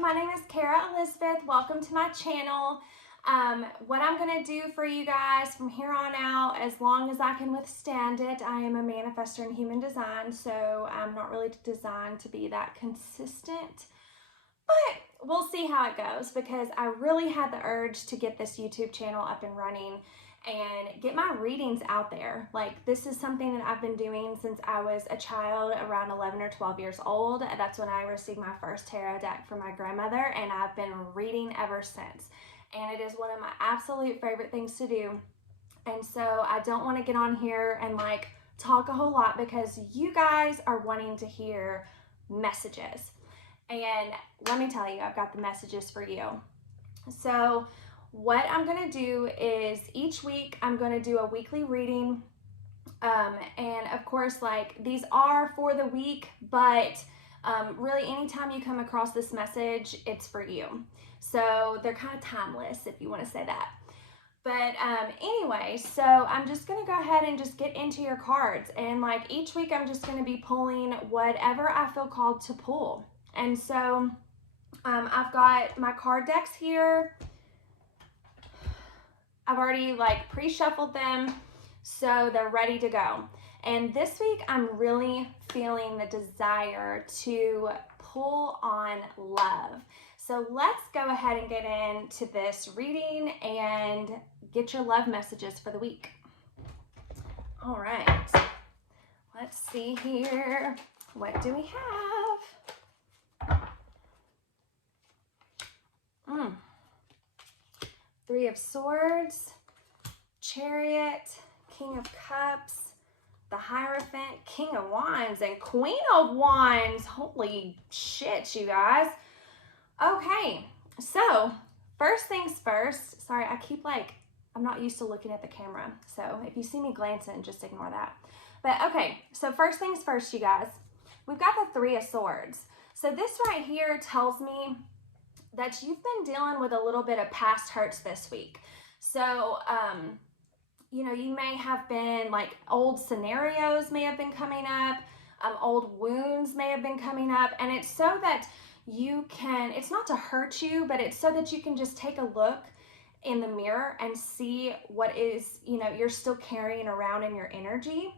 my name is Kara Elizabeth. Welcome to my channel. What I'm going to do for you guys from here on out, as long as I can withstand it, I am a manifestor in human design, so I'm not really designed to be that consistent, but we'll see how it goes, because I really had the urge to get this YouTube channel up and running and get my readings out there. Like, this is something that I've been doing since I was a child, around 11 or 12 years old. That's when I received my first tarot deck from my grandmother, and I've been reading ever since. And it is one of my absolute favorite things to do. And so I don't want to get on here and like talk a whole lot, because you guys are wanting to hear messages. And let me tell you, I've got the messages for you. So what I'm going to do is each week I'm going to do a weekly reading. And of course, like, these are for the week, but really anytime you come across this message, it's for you. So they're kind of timeless, if you want to say that. But anyway, so I'm just going to go ahead and just get into your cards. And like each week, I'm just going to be pulling whatever I feel called to pull. And so I've got my card decks here. I've already like pre-shuffled them, so they're ready to go. And this week, I'm really feeling the desire to pull on love. So let's go ahead and get into this reading and get your love messages for the week. All right, let's see here. What do we have? Three of Swords, Chariot, King of Cups, the Hierophant, King of Wands, and Queen of Wands. Holy shit, you guys. Okay, so first things first. Sorry, I'm not used to looking at the camera, so if you see me glancing, just ignore that. But okay, so first things first, you guys. We've got the Three of Swords. So this right here tells me that you've been dealing with a little bit of past hurts this week. So, you know, you may have been like old scenarios may have been coming up, old wounds may have been coming up, and it's so that you can, it's not to hurt you, but it's so that you can just take a look in the mirror and see what is, you know, you're still carrying around in your energy.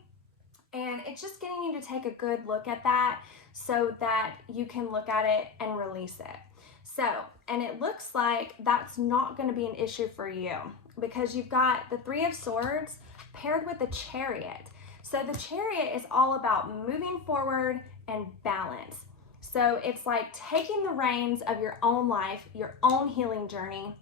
And it's just getting you to take a good look at that so that you can look at it and release it. So, and it looks like that's not going to be an issue for you, because you've got the Three of Swords paired with the Chariot. So the Chariot is all about moving forward and balance. So it's like taking the reins of your own life, your own healing journey,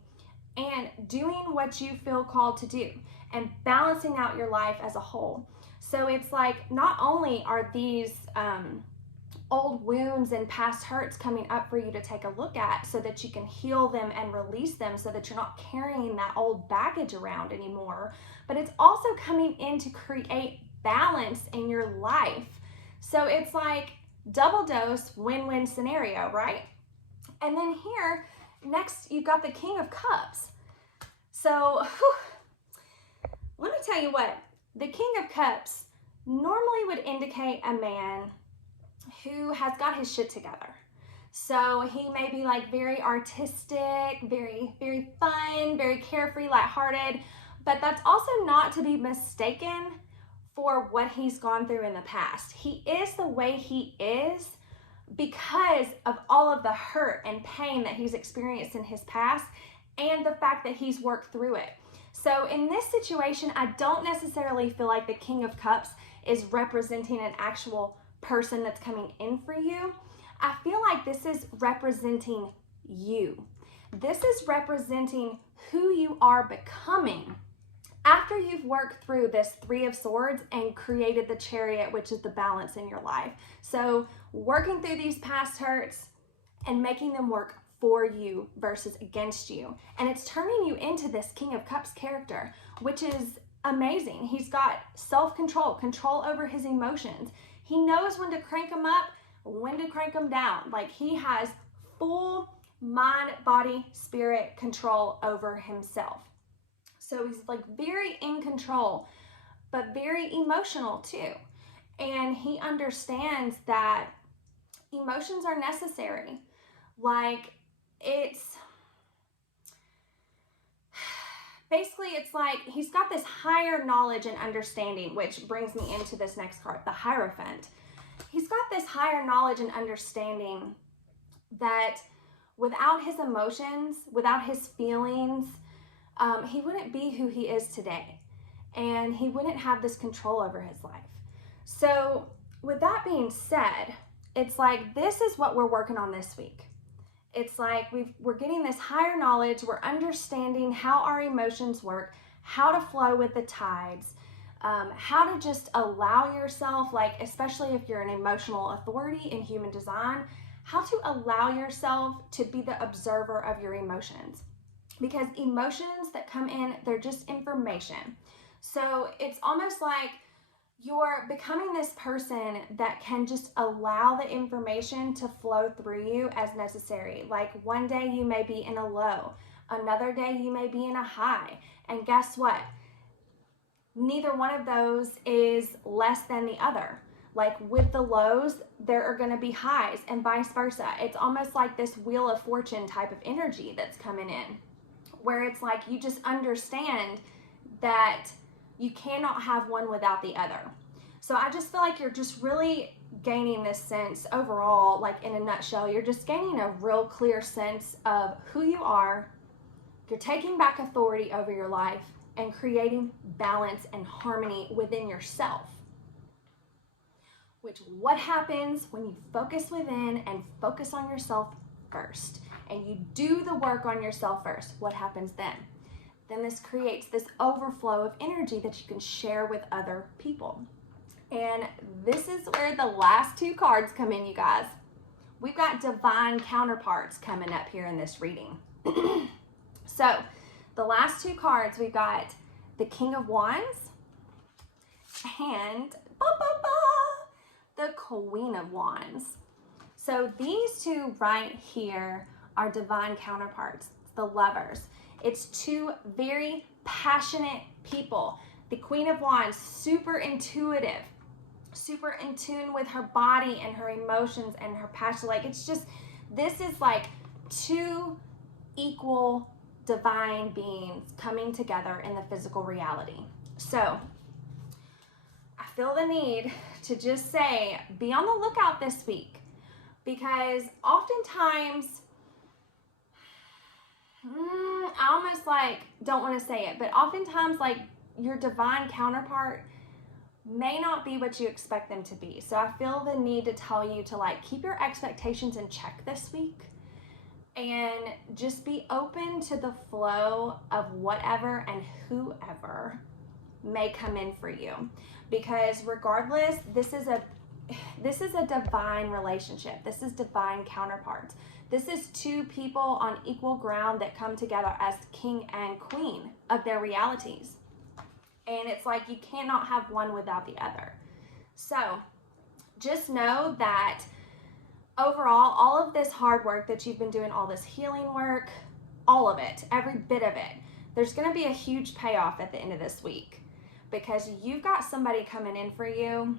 and doing what you feel called to do and balancing out your life as a whole. So it's like, not only are these old wounds and past hurts coming up for you to take a look at so that you can heal them and release them so that you're not carrying that old baggage around anymore, but it's also coming in to create balance in your life. So it's like double dose, win-win scenario, right? And then here, next, you've got the King of Cups. So let me tell you what, the King of Cups normally would indicate a man who has got his shit together. So he may be like very artistic, very, very fun, very carefree, lighthearted, but that's also not to be mistaken for what he's gone through in the past. He is the way he is because of all of the hurt and pain that he's experienced in his past and the fact that he's worked through it. So in this situation, I don't necessarily feel like the King of Cups is representing an actual person that's coming in for you. I feel like this is representing you. This is representing who you are becoming after you've worked through this Three of Swords and created the Chariot, which is the balance in your life. So working through these past hurts and making them work for you versus against you. And it's turning you into this King of Cups character, which is amazing. He's got self-control, control over his emotions. He knows when to crank them up, when to crank them down. Like, he has full mind, body, spirit control over himself. So he's like very in control, but very emotional too. And he understands that emotions are necessary. Like, basically, it's like he's got this higher knowledge and understanding, which brings me into this next card, the Hierophant. He's got this higher knowledge and understanding that without his emotions, without his feelings, he wouldn't be who he is today. And he wouldn't have this control over his life. So with that being said, it's like this is what we're working on this week. It's like we're getting this higher knowledge, we're understanding how our emotions work, how to flow with the tides, how to just allow yourself, like especially if you're an emotional authority in human design, how to allow yourself to be the observer of your emotions. Because emotions that come in, they're just information. So it's almost like you're becoming this person that can just allow the information to flow through you as necessary. Like one day you may be in a low, another day you may be in a high. And guess what? Neither one of those is less than the other. Like with the lows, there are going to be highs and vice versa. It's almost like this Wheel of Fortune type of energy that's coming in, where it's like you just understand that you cannot have one without the other. So I just feel like you're just really gaining this sense overall, like in a nutshell, you're just gaining a real clear sense of who you are. You're taking back authority over your life and creating balance and harmony within yourself. Which what happens when you focus within and focus on yourself first, and you do the work on yourself first, what happens then? Then this creates this overflow of energy that you can share with other people. And this is where the last two cards come in, you guys. We've got divine counterparts coming up here in this reading. So the last two cards, we've got the King of Wands and the Queen of Wands. So these two right here are divine counterparts, the lovers. It's two very passionate people. The Queen of Wands, super intuitive, super in tune with her body and her emotions and her passion. Like it's just, this is like two equal divine beings coming together in the physical reality. So I feel the need to just say, be on the lookout this week, because oftentimes, I almost like don't want to say it, but oftentimes like your divine counterpart may not be what you expect them to be. So I feel the need to tell you to like keep your expectations in check this week and just be open to the flow of whatever and whoever may come in for you. Because regardless, this is a divine relationship. This is divine counterparts. This is two people on equal ground that come together as king and queen of their realities. And it's like you cannot have one without the other. So just know that overall, all of this hard work that you've been doing, all this healing work, all of it, every bit of it, there's going to be a huge payoff at the end of this week, because you've got somebody coming in for you.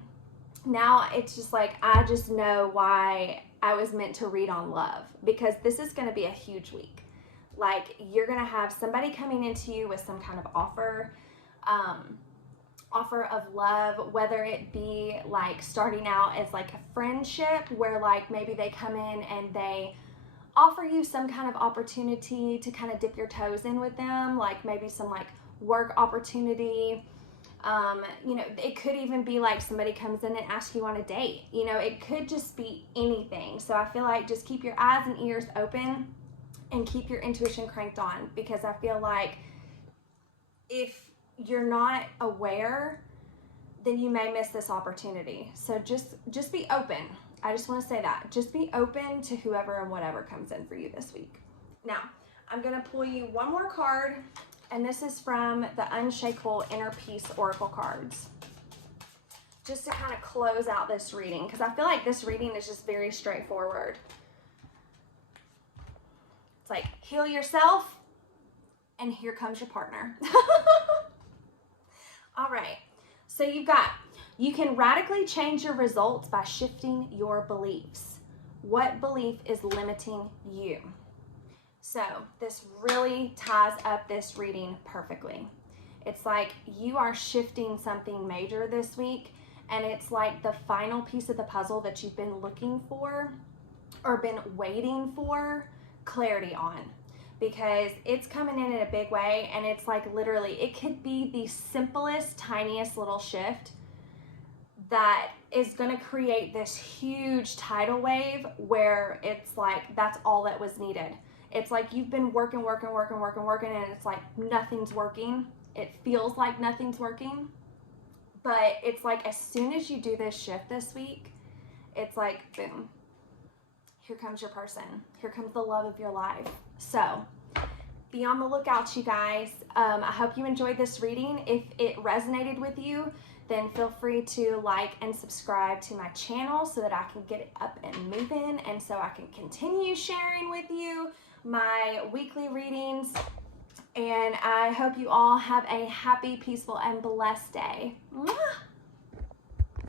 Now it's just like, I just know why I was meant to read on love, because this is going to be a huge week. Like you're going to have somebody coming into you with some kind of offer of love, whether it be like starting out as like a friendship where like maybe they come in and they offer you some kind of opportunity to kind of dip your toes in with them, like maybe some like work opportunity. You know, it could even be like somebody comes in and asks you on a date. You know, it could just be anything. So I feel like just keep your eyes and ears open and keep your intuition cranked on, because I feel like if you're not aware, then you may miss this opportunity. So just be open. I just want to say that. Just be open to whoever and whatever comes in for you this week. Now, I'm going to pull you one more card, and this is from the Unshakable Inner Peace Oracle cards. Just to kind of close out this reading, because I feel like this reading is just very straightforward. It's like, heal yourself, and here comes your partner. All right, so you've got, you can radically change your results by shifting your beliefs. What belief is limiting you? So this really ties up this reading perfectly. It's like you are shifting something major this week, and it's like the final piece of the puzzle that you've been looking for or been waiting for clarity on, because it's coming in a big way. And it's like literally, it could be the simplest, tiniest little shift that is going to create this huge tidal wave where it's like that's all that was needed. It's like you've been working, and it's like nothing's working. It feels like nothing's working. But it's like as soon as you do this shift this week, it's like, boom. Here comes your person. Here comes the love of your life. So be on the lookout, you guys. I hope you enjoyed this reading. If it resonated with you, then feel free to like and subscribe to my channel so that I can get it up and moving, and so I can continue sharing with you my weekly readings. And I hope you all have a happy, peaceful, and blessed day. Mwah!